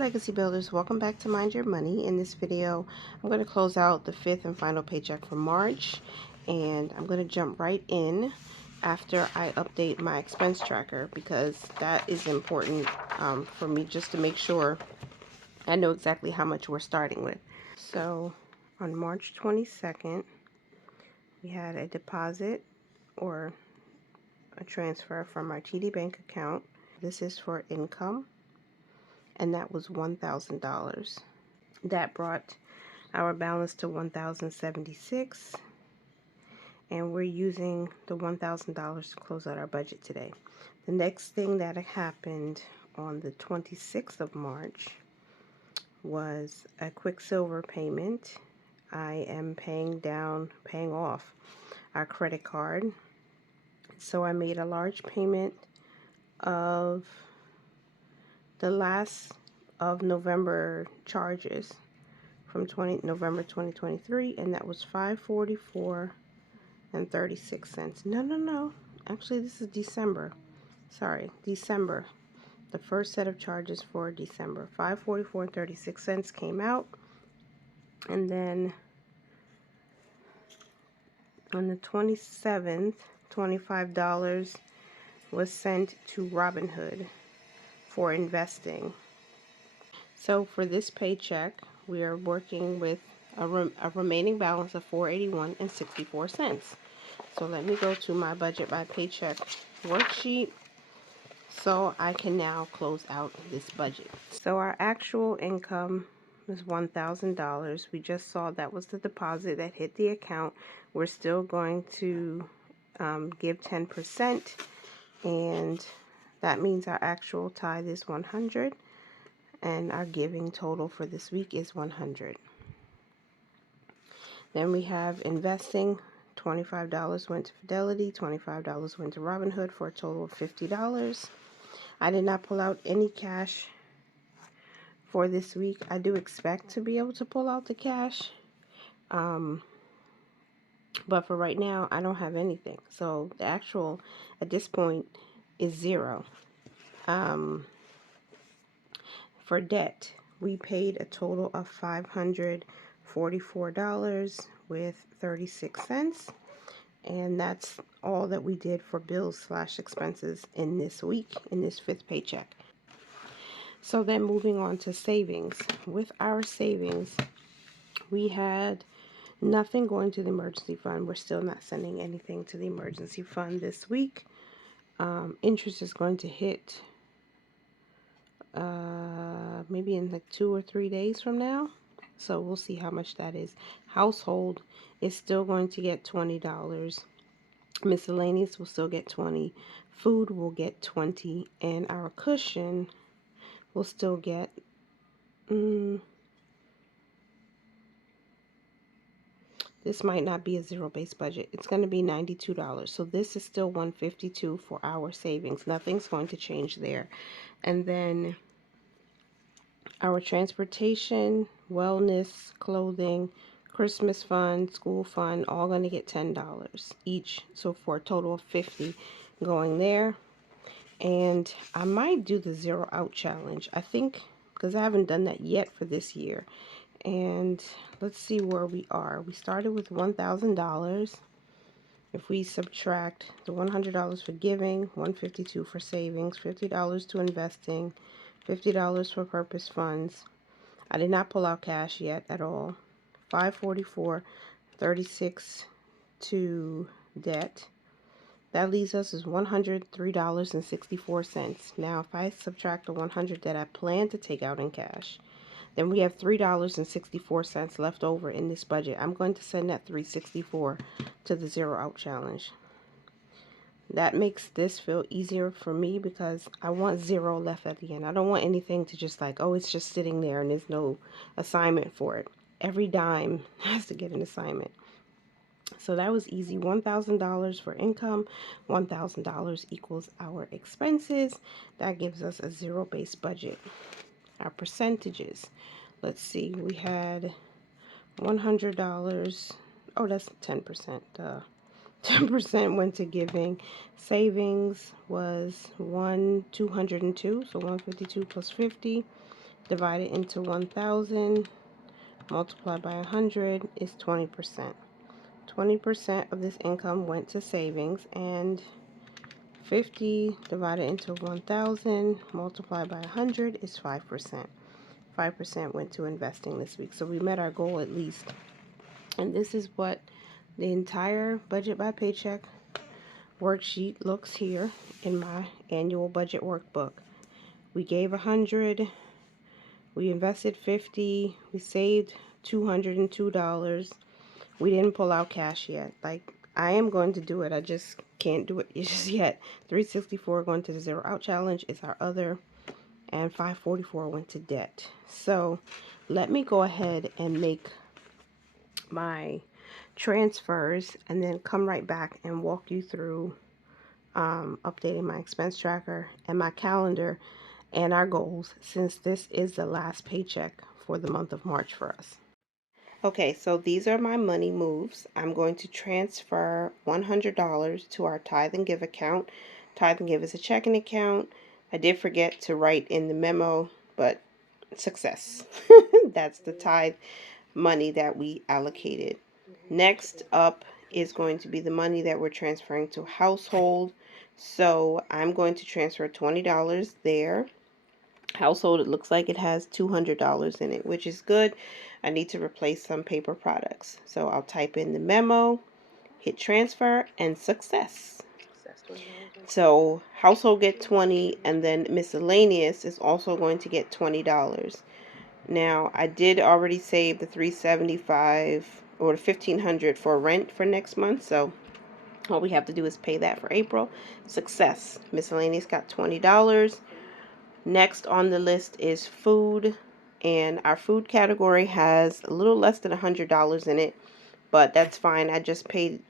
Legacy Builders, welcome back to Mind Your Money. In this video, I'm going to close out the fifth and final paycheck for March, and I'm going to jump right in after I update my expense tracker because that is important for me just to make sure I know exactly how much we're starting with. So on March 22nd, we had a deposit or a transfer from our TD Bank account. This is for income, and that was $1,000. That brought our balance to $1,076, and we're using the $1,000 to close out our budget today. The next thing that happened on the 26th of March was a Quicksilver payment. I am paying off our credit card. So I made a large payment of the last of November charges from November 2023, and that was $544.36. No. Actually, this is December. Sorry, December. The first set of charges for December. $544.36 came out, and then on the 27th, $25 was sent to Robinhood for investing. So for this paycheck, we are working with a remaining balance of $481.64. So let me go to my budget by paycheck worksheet so I can now close out this budget. So our actual income is $1,000. We just saw that was the deposit that hit the account. We're still going to give 10%, and that means our actual tithe is 100, and our giving total for this week is 100. Then we have investing. $25 went to Fidelity, $25 went to Robinhood for a total of $50. I did not pull out any cash for this week. I do expect to be able to pull out the cash, but for right now, I don't have anything. So the actual at this point is zero. For debt, we paid a total of $544.36, and that's all that we did for bills/expenses in this week, in this fifth paycheck. So then moving on to savings. With our savings, we had nothing going to the emergency fund. We're still not sending anything to the emergency fund this week. Interest is going to hit maybe in like 2 or 3 days from now. So we'll see how much that is. Household is still going to get $20. Miscellaneous will still get $20. Food will get $20. And our cushion will still get this might not be a zero-based budget. It's going to be $92. So this is still $152 for our savings. Nothing's going to change there. And then our transportation, wellness, clothing, Christmas fund, school fund, all going to get $10 each. So for a total of $50 going there. And I might do the zero out challenge. I think because I haven't done that yet for this year. And let's see where we are. We started with $1,000. If we subtract the $100 for giving, $152 for savings, $50 to investing, $50 for purpose funds. I did not pull out cash yet at all. $544.36 to debt. That leaves us as $103.64. Now, if I subtract the $100 that I plan to take out in cash, then we have $3.64 left over in this budget. I'm going to send that $3.64 to the zero out challenge. That makes this feel easier for me because I want zero left at the end. I don't want anything to just like, oh, it's just sitting there and there's no assignment for it. Every dime has to get an assignment. So that was easy. $1,000 for income, $1,000 equals our expenses. That gives us a zero-based budget. Our percentages. Let's see. We had $100. Oh, that's 10%. 10% went to giving. Savings was $202, so $152 plus $50. divided into 1,000 multiplied by 100 is 20%. 20% of this income went to savings, and 50 divided into 1,000 multiplied by 100 is 5%. 5% went to investing this week. So we met our goal at least. And this is what the entire budget by paycheck worksheet looks here in my annual budget workbook. We gave 100, we invested 50, we saved $202. We didn't pull out cash yet. Like, I am going to do it. I just can't do it just yet. 364 going to the zero out challenge is our other, and 544 went to debt. So let me go ahead and make my transfers and then come right back and walk you through updating my expense tracker and my calendar and our goals, since this is the last paycheck for the month of March for us. Okay, so these are my money moves. I'm going to transfer $100 to our Tithe and Give account. Tithe and Give is a checking account. I did forget to write in the memo, but success. That's the tithe money that we allocated. Next up is going to be the money that we're transferring to household. So I'm going to transfer $20 there. Household, it looks like it has $200 in it, which is good. I need to replace some paper products. So I'll type in the memo, hit transfer, and success. So household get 20, and then miscellaneous is also going to get $20. Now, I did already save the $375 or the $1,500 for rent for next month, so all we have to do is pay that for April. Success. Miscellaneous got $20. Next on the list is food, and our food category has a little less than $100 in it, but that's fine. I just paid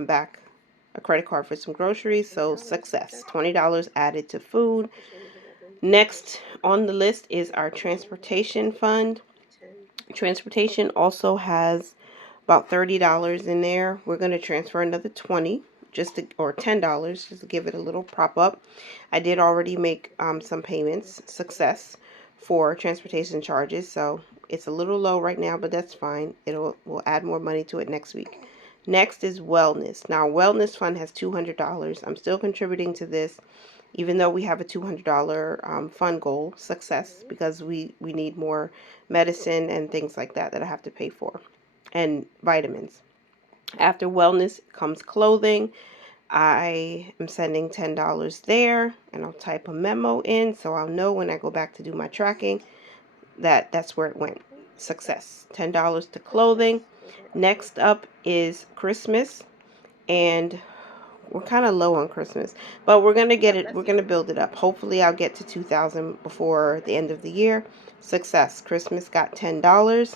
back a credit card for some groceries, so success. $20 added to food. Next on the list is our transportation fund. Transportation also has about $30 in there. We're going to transfer another $20 or $10 just to give it a little prop up. I did already make some payments, success, for transportation charges, so it's a little low right now, but that's fine. We'll add more money to it next week. Next is wellness. Now, wellness fund has $200. I'm still contributing to this, even though we have a $200 fund goal, success, because we need more medicine and things like that I have to pay for, and vitamins. After wellness comes clothing. I am sending $10 there, and I'll type a memo in so I'll know when I go back to do my tracking that that's where it went. Success. $10 to clothing. Next up is Christmas, and we're kind of low on Christmas, but we're gonna get it. We're gonna build it up. Hopefully, I'll get to 2,000 before the end of the year. Success. Christmas got $10.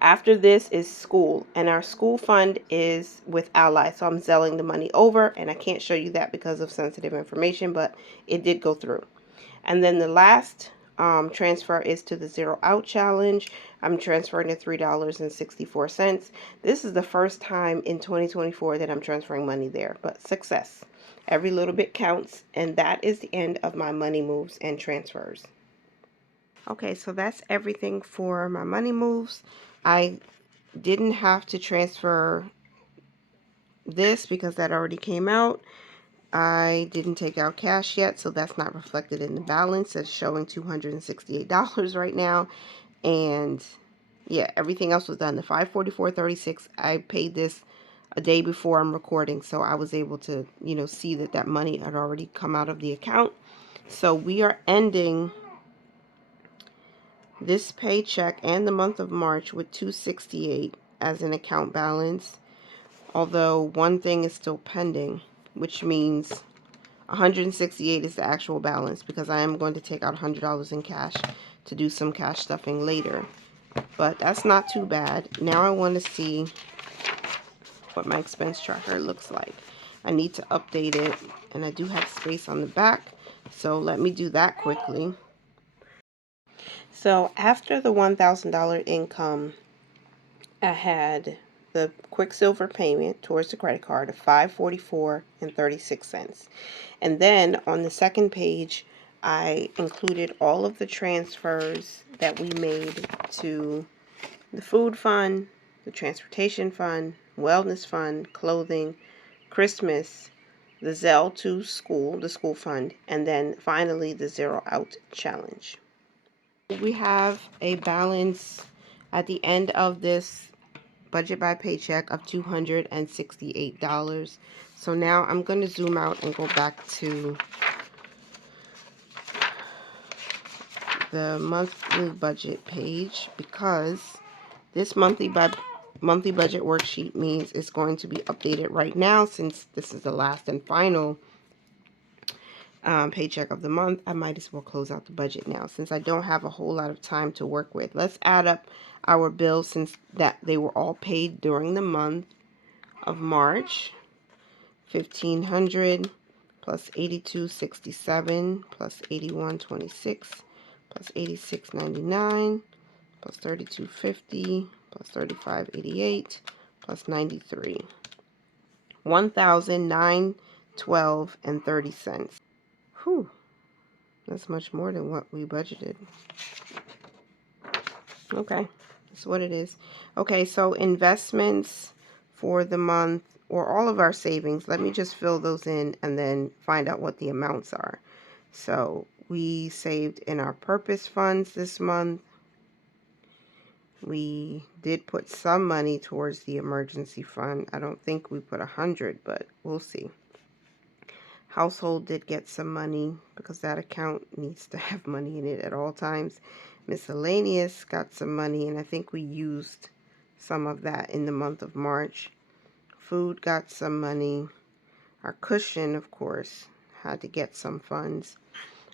After this is school, and our school fund is with Ally, so I'm Zelling the money over, and I can't show you that because of sensitive information, but it did go through. And then the last transfer is to the Zero Out Challenge. I'm transferring to $3.64. This is the first time in 2024 that I'm transferring money there, but success. Every little bit counts, and that is the end of my money moves and transfers. Okay, so that's everything for my money moves. I didn't have to transfer this because that already came out. I didn't take out cash yet, so that's not reflected in the balance. It's showing $268 right now. And yeah, everything else was done. The $544.36, I paid this a day before I'm recording, so I was able to, see that money had already come out of the account. So we are ending this paycheck and the month of March with $268 as an account balance, although one thing is still pending, which means $168 is the actual balance, because I am going to take out $100 in cash to do some cash stuffing later. But that's not too bad. Now I want to see what my expense tracker looks like. I need to update it, and I do have space on the back, so let me do that quickly. So after the $1,000 income, I had the Quicksilver payment towards the credit card of $544.36. And then on the second page, I included all of the transfers that we made to the food fund, the transportation fund, wellness fund, clothing, Christmas, the Zelle to school, the school fund, and then finally the Zero Out Challenge. We have a balance at the end of this budget by paycheck of $268. So now I'm going to zoom out and go back to the monthly budget page, because this monthly budget worksheet means it's going to be updated right now. Since this is the last and final paycheck of the month, I might as well close out the budget now since I don't have a whole lot of time to work with. Let's add up our bills since that they were all paid during the month of March. 1,500 plus 82.67 plus 81.26 plus 86.99 plus 32.50 plus 35.88 plus 93. 1,912.30. Whew, that's much more than what we budgeted. Okay, that's what it is. Okay, so investments for the month, or all of our savings, let me just fill those in and then find out what the amounts are. So we saved in our purpose funds this month. We did put some money towards the emergency fund. I don't think we put 100, but we'll see. Household did get some money because that account needs to have money in it at all times. Miscellaneous got some money, and I think we used some of that in the month of March. Food got some money. Our cushion, of course, had to get some funds.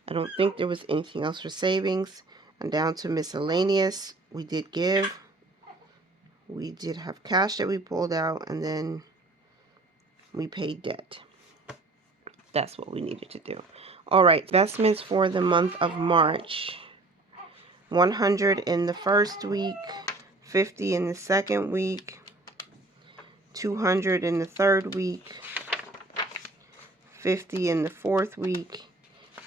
I don't think there was anything else for savings. And down to miscellaneous, we did give. We did have cash that we pulled out, and then we paid debt. That's what we needed to do. All right, investments for the month of March. 100 in the first week, 50 in the second week, 200 in the third week, 50 in the fourth week,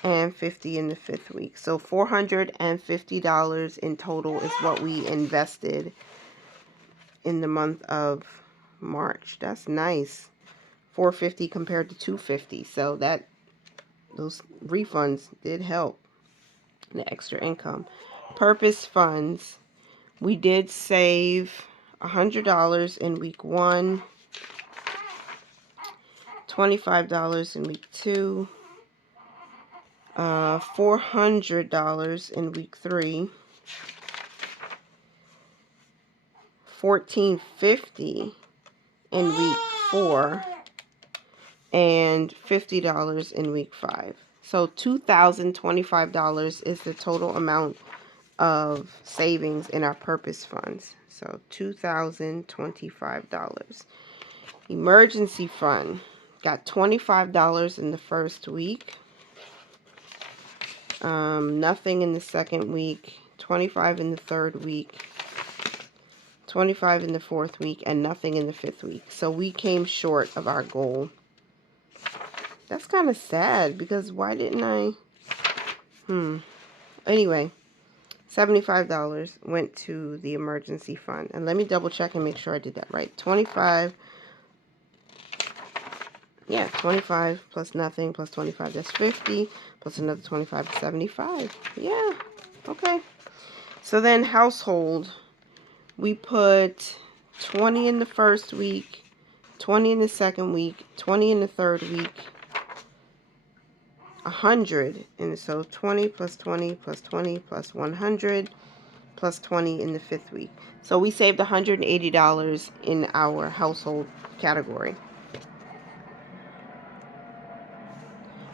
and 50 in the fifth week. So $450 in total is what we invested in the month of March. That's nice. 450 compared to 250. So those refunds did help. The extra income. Purpose funds. We did save $100 in week 1, $25 in week 2, $400 in week 3, $14.50 in week 4, and $50 in week 5. So $2,025 is the total amount of savings in our purpose funds. So $2,025. Emergency fund. Got $25 in the first week. Nothing in the second week. 25 in the third week. 25 in the fourth week. And nothing in the fifth week. So we came short of our goal. That's kind of sad, because why didn't I? Anyway, $75 went to the emergency fund. And let me double check and make sure I did that right. 25. Yeah, 25 plus nothing plus 25, that's 50, plus another 25, 75. Yeah, okay. So then household, we put 20 in the first week, 20 in the second week, 20 in the third week, 100, and so 20 plus 20 plus 20 plus 100 plus 20 in the fifth week. So we saved $180 in our household category.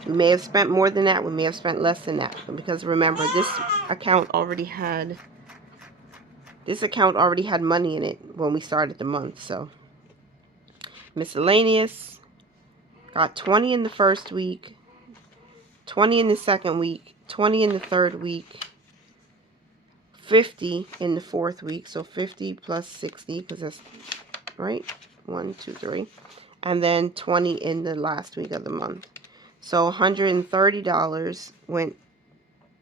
We may have spent more than that. We may have spent less than that. Because remember, this account already had money in it when we started the month. So miscellaneous got 20 in the first week, 20 in the second week, 20 in the third week, 50 in the fourth week. So 50 plus 60, because that's right. 1, 2, 3. And then 20 in the last week of the month. So $130 went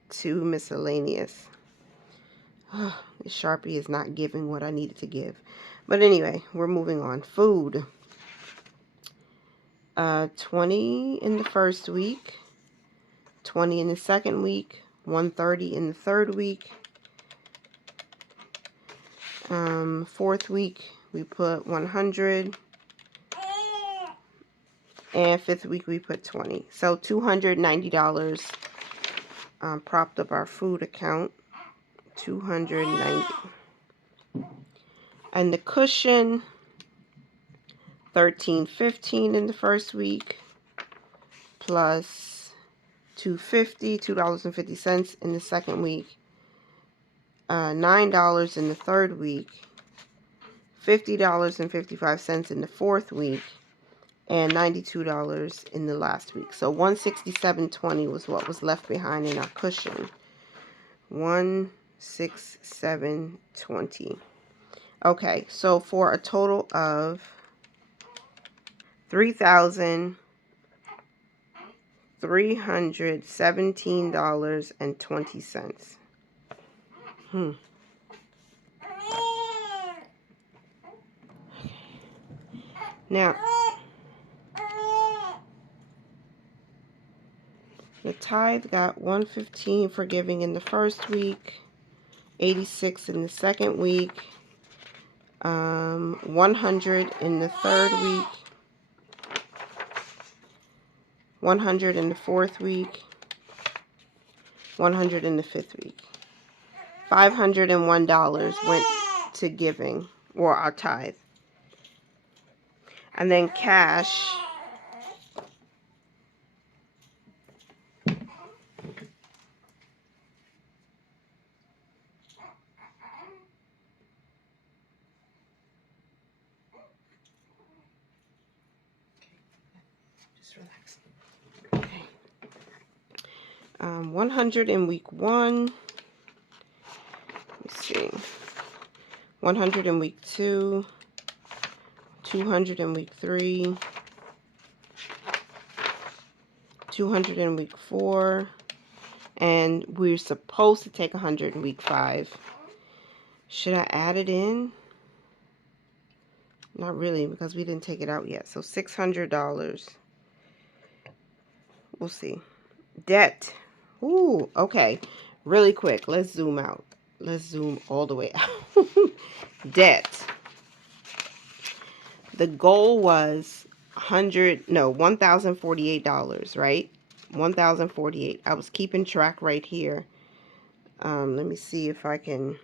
to miscellaneous. Oh, the Sharpie is not giving what I needed to give. But anyway, we're moving on. Food. 20 in the first week, 20 in the second week, 130 in the third week. Fourth week we put 100, and fifth week we put 20. So $290 propped up our food account. 290. And the cushion, 13.15 in the first week, plus $2.50 in the second week, $9 in the third week, $50.55 in the fourth week, and $92 in the last week. So $167.20 was what was left behind in our cushion. $167.20. Okay, so for a total of $3,317.20. Now, the tithe got $115 for giving in the first week, $86 in the second week, $100 in the third week, $100 in the fourth week, $100 in the fifth week. $501 went to giving, or our tithe. And then cash, relax. Okay. 100 in week 1. Let me see. 100 in week 2. 200 in week 3. 200 in week 4. And we're supposed to take 100 in week 5. Should I add it in? Not really, because we didn't take it out yet. So $600. We'll see. Debt. Ooh, okay. Really quick. Let's zoom out. Let's zoom all the way out. Debt. The goal was $1,048, right? $1,048. I was keeping track right here. Let me see if I can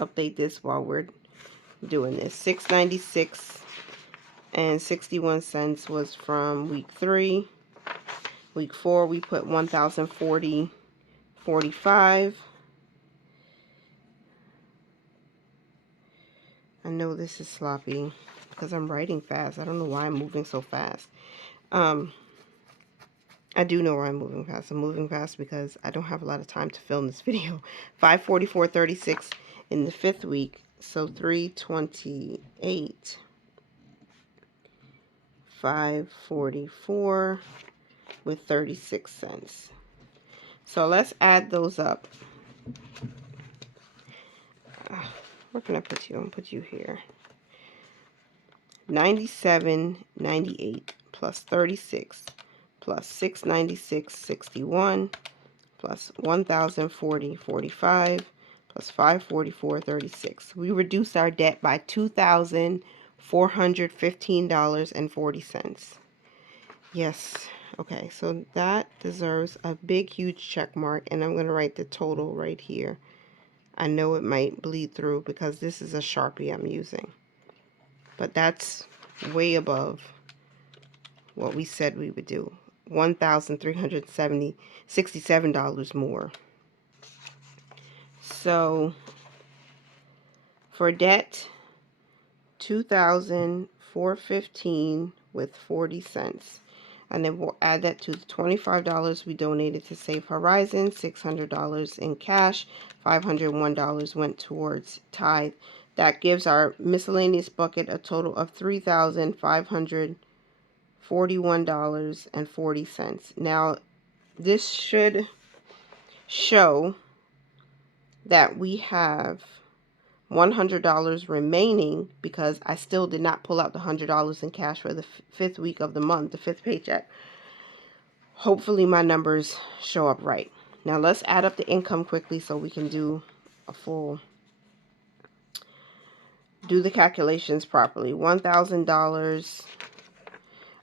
update this while we're doing this. $696.61 was from week 3. Week 4 we put $1,040.45. I know this is sloppy because I'm writing fast. I don't know why I'm moving so fast. I do know why I'm moving fast. I'm moving fast because I don't have a lot of time to film this video. $544.36 in the fifth week. So $328. $544 with 36 cents. So let's add those up. Where can I put you? I'm gonna put you here. 97.98 plus 36 plus 696.61 plus 1,040.45 plus 544.36. We reduced our debt by $2,415.40. Yes. Okay, so that deserves a big, huge check mark, and I'm going to write the total right here. I know it might bleed through because this is a Sharpie I'm using, but that's way above what we said we would do. $1,367 more. So for debt, $2,415 with 40 cents. And then we'll add that to the $25 we donated to Save Horizon, $600 in cash, $501 went towards tithe. That gives our miscellaneous bucket a total of $3,541.40. Now, this should show that we have $100 remaining because I still did not pull out the $100 in cash for the fifth week of the month, the fifth paycheck. Hopefully my numbers show up right. Now let's add up the income quickly so we can do the calculations properly. $1,000.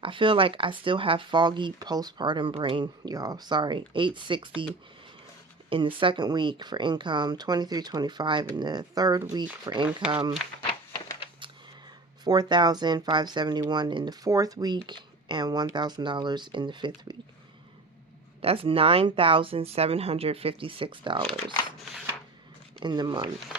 I feel like I still have foggy postpartum brain, y'all. Sorry. $860 in the second week for income, $23.25 in the third week for income, $4,571 in the fourth week, and $1,000 in the fifth week. That's $9,756 in the month.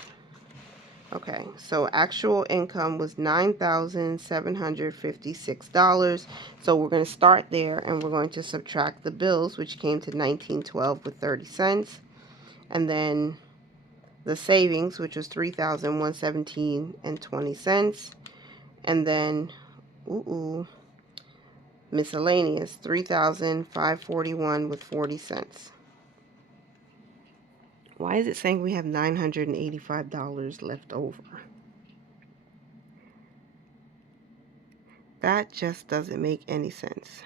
Okay, so actual income was $9,756. So we're going to start there, and we're going to subtract the bills, which came to $19.12 with 30 cents, and then the savings, which was $3,117 and 20 cents, and then miscellaneous $3,541 with 40 cents. Why is it saying we have $985 left over? That just doesn't make any sense.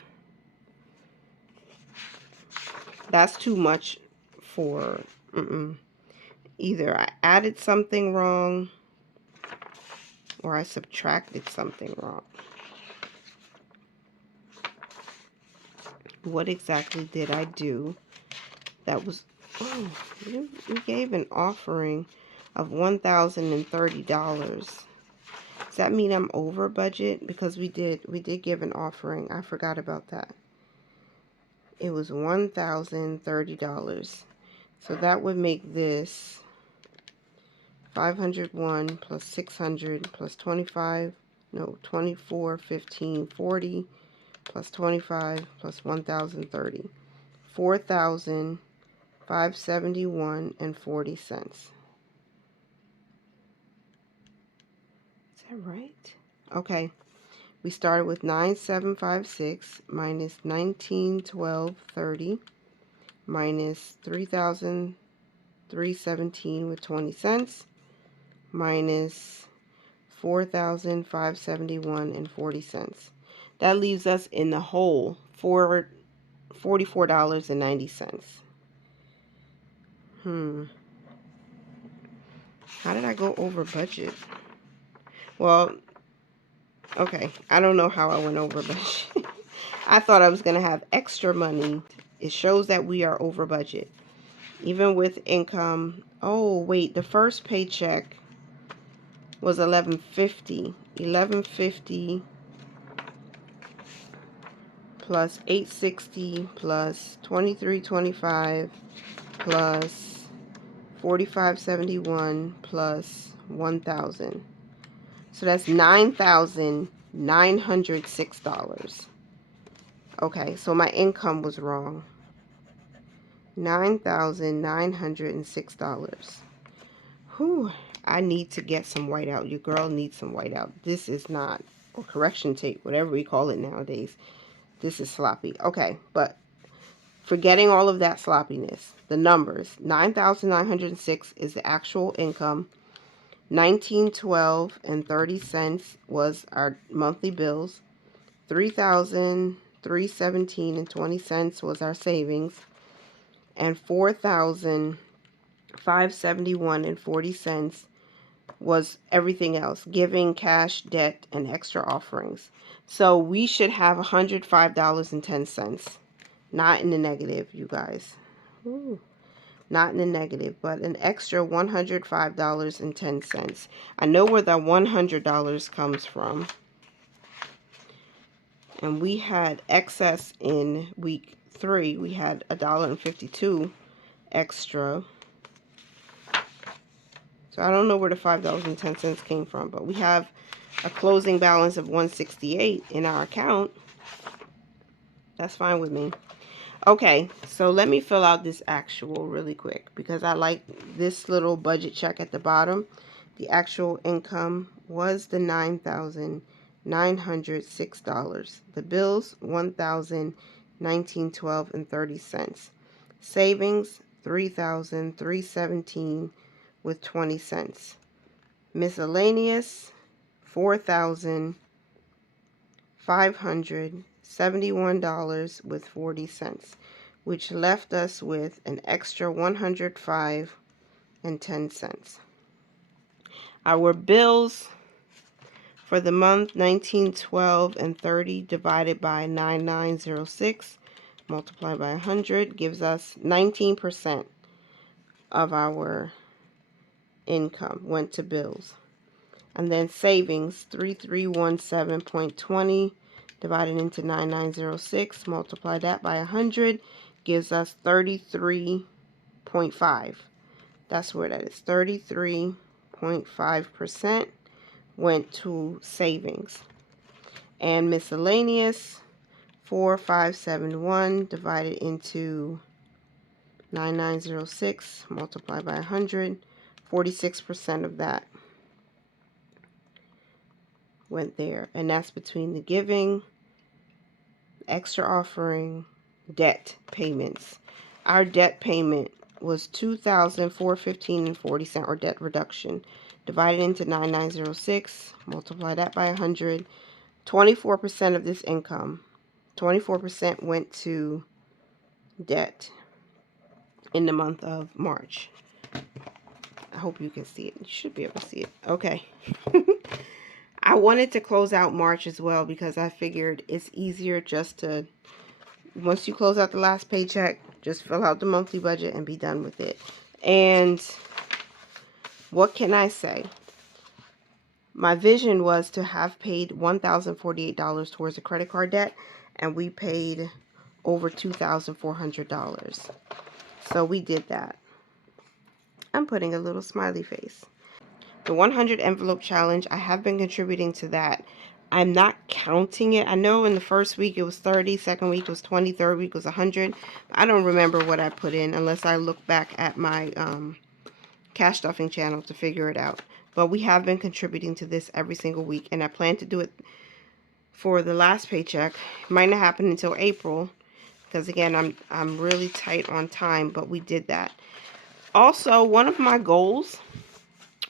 That's too much for either I added something wrong or I subtracted something wrong. What exactly did I do that was... Oh, we gave an offering of $1,030. Does that mean I'm over budget? Because we did give an offering. I forgot about that. It was $1,030. So that would make this 501 plus 600 plus 25, no, 24, 15, 40 plus 25 plus 1,030. 4,571 and 40 cents. Is that right? Okay. We started with 9,756 minus 19,1230 minus 3,317 with 20 cents minus 4,571 and 40 cents. That leaves us in the hole for $44.90. How did I go over budget? Well, okay, I don't know how I went over budget. I thought I was going to have extra money. It shows that we are over budget. Even with income. Oh, wait, the first paycheck was $11.50. $11.50 plus $860 plus $23.25 plus $45.71 plus $1,000. So that's $9,906. Okay, so my income was wrong. $9,906. Whew, I need to get some whiteout. Your girl needs some whiteout. This is not, or correction tape, whatever we call it nowadays. This is sloppy. Okay, but forgetting all of that sloppiness, the numbers, 9,906 is the actual income. 1912 and 30 cents was our monthly bills. 3,317 and 20 cents was our savings, and 4,571 and 40 cents was everything else, giving, cash, debt, and extra offerings. So we should have $105.10. Not in the negative, you guys. Ooh, not in the negative, but an extra $105.10. I know where the $100 comes from. And we had excess in week 3. We had $1.52 extra. So I don't know where the $5.10 came from, but we have a closing balance of $168 in our account. That's fine with me. Okay, so let me fill out this actual really quick because I like this little budget check at the bottom. The actual income was the $9,906. The bills, $1,019.12 and 30 cents. Savings, $3,317 with 20 cents. Miscellaneous, $4,571 with 40 cents, which left us with an extra $105.10. Our bills for the month, 19, 12, and 30 divided by 9906 multiplied by 100 gives us 19% of our income went to bills. And then savings, 3317.20 divided into 9906, multiply that by 100 gives us 33.5. That's where that is. 33.5% went to savings. And miscellaneous, 4571 divided into 9906 multiplied by 100, 46% of that went there. And that's between the giving, extra offering, debt payments. Our debt payment was $2,415.40, or debt reduction, divided into 9906, multiply that by 100. 24% of this income, 24% went to debt in the month of March. I hope you can see it. You should be able to see it. Okay. I wanted to close out March as well because I figured it's easier just to, once you close out the last paycheck, just fill out the monthly budget and be done with it. And what can I say? My vision was to have paid $1,048 towards a credit card debt, and we paid over $2,400. So we did that. I'm putting a little smiley face. The 100 envelope challenge, I have been contributing to that. I'm not counting it. I know in the first week it was 30, second week was 20, third week was 100. I don't remember what I put in unless I look back at my cash stuffing channel to figure it out. But we have been contributing to this every single week, and I plan to do it for the last paycheck. It might not happen until April because again I'm really tight on time, but we did that. Also, one of my goals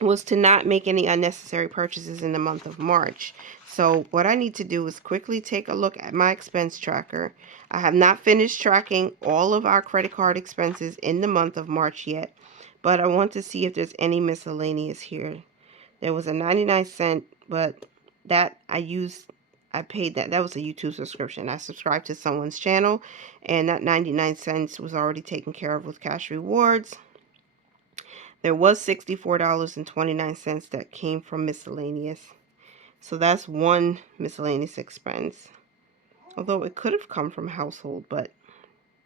was to not make any unnecessary purchases in the month of March. So what I need to do is quickly take a look at my expense tracker. I have not finished tracking all of our credit card expenses in the month of March yet, but I want to see if there's any miscellaneous here. There was a 99-cent, but that I paid that. That was a YouTube subscription. I subscribed to someone's channel, and that 99 cents was already taken care of with cash rewards. There was $64.29 that came from miscellaneous. So that's one miscellaneous expense. Although it could have come from household, but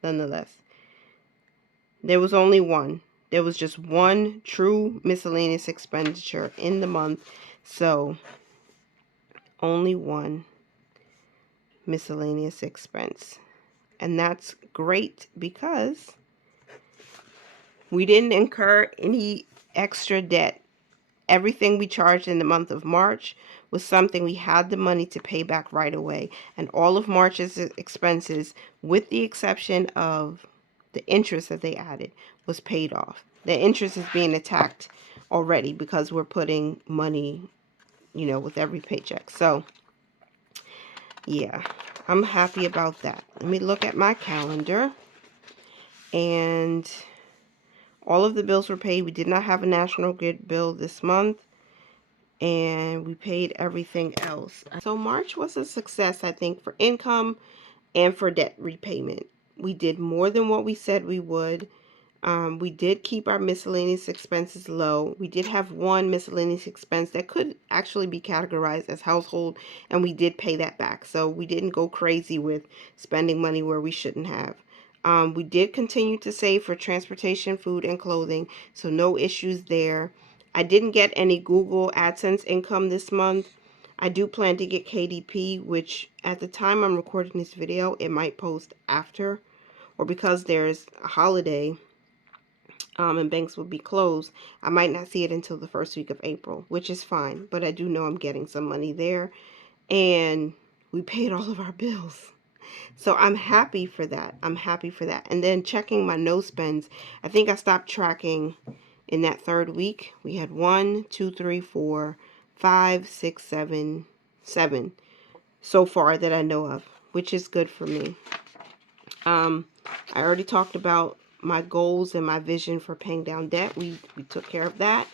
nonetheless. There was only one. There was just one true miscellaneous expenditure in the month. So only one miscellaneous expense. And that's great because we didn't incur any extra debt. Everything we charged in the month of March was something we had the money to pay back right away. And all of March's expenses, with the exception of the interest that they added, was paid off. The interest is being attacked already because we're putting money, with every paycheck. So, yeah, I'm happy about that. Let me look at my calendar. And all of the bills were paid. We did not have a National Grid bill this month. And we paid everything else. So March was a success, I think, for income and for debt repayment. We did more than what we said we would. We did keep our miscellaneous expenses low. We did have one miscellaneous expense that could actually be categorized as household, and we did pay that back. So we didn't go crazy with spending money where we shouldn't have. We did continue to save for transportation, food, and clothing, so no issues there. I didn't get any Google AdSense income this month. I do plan to get KDP, which at the time I'm recording this video, it might post after, or because there's a holiday and banks will be closed, I might not see it until the first week of April, which is fine. But I do know I'm getting some money there. And we paid all of our bills. So I'm happy for that. I'm happy for that. And then checking my no spends, I think I stopped tracking in that third week. We had 1, 2, 3, 4, 5, 6, 7, 7 so far that I know of, which is good for me. I already talked about my goals and my vision for paying down debt. We took care of that.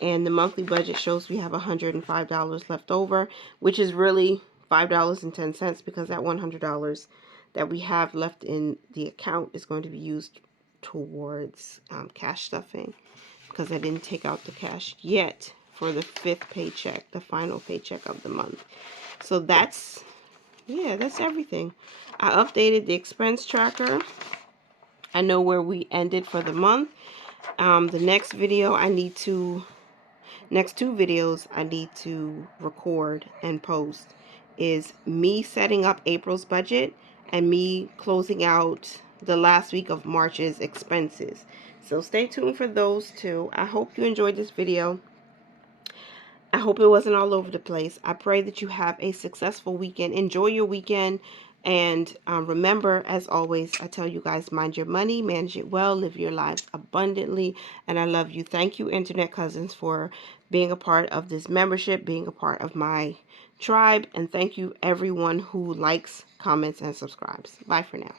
And the monthly budget shows we have $105 left over, which is really $5.10, because that $100 that we have left in the account is going to be used towards cash stuffing, because I didn't take out the cash yet for the 5th paycheck, the final paycheck of the month. So that's, yeah, that's everything. I updated the expense tracker. I know where we ended for the month. The next two videos I need to record and post is me setting up April's budget and me closing out the last week of March's expenses. So stay tuned for those two. I hope you enjoyed this video. I hope it wasn't all over the place. I pray that you have a successful weekend. Enjoy your weekend. And remember, as always, I tell you guys, mind your money, manage it well, live your lives abundantly. And I love you. Thank you, Internet Cousins, for being a part of this membership, being a part of my tribe. And thank you, everyone who likes, comments, and subscribes. Bye for now.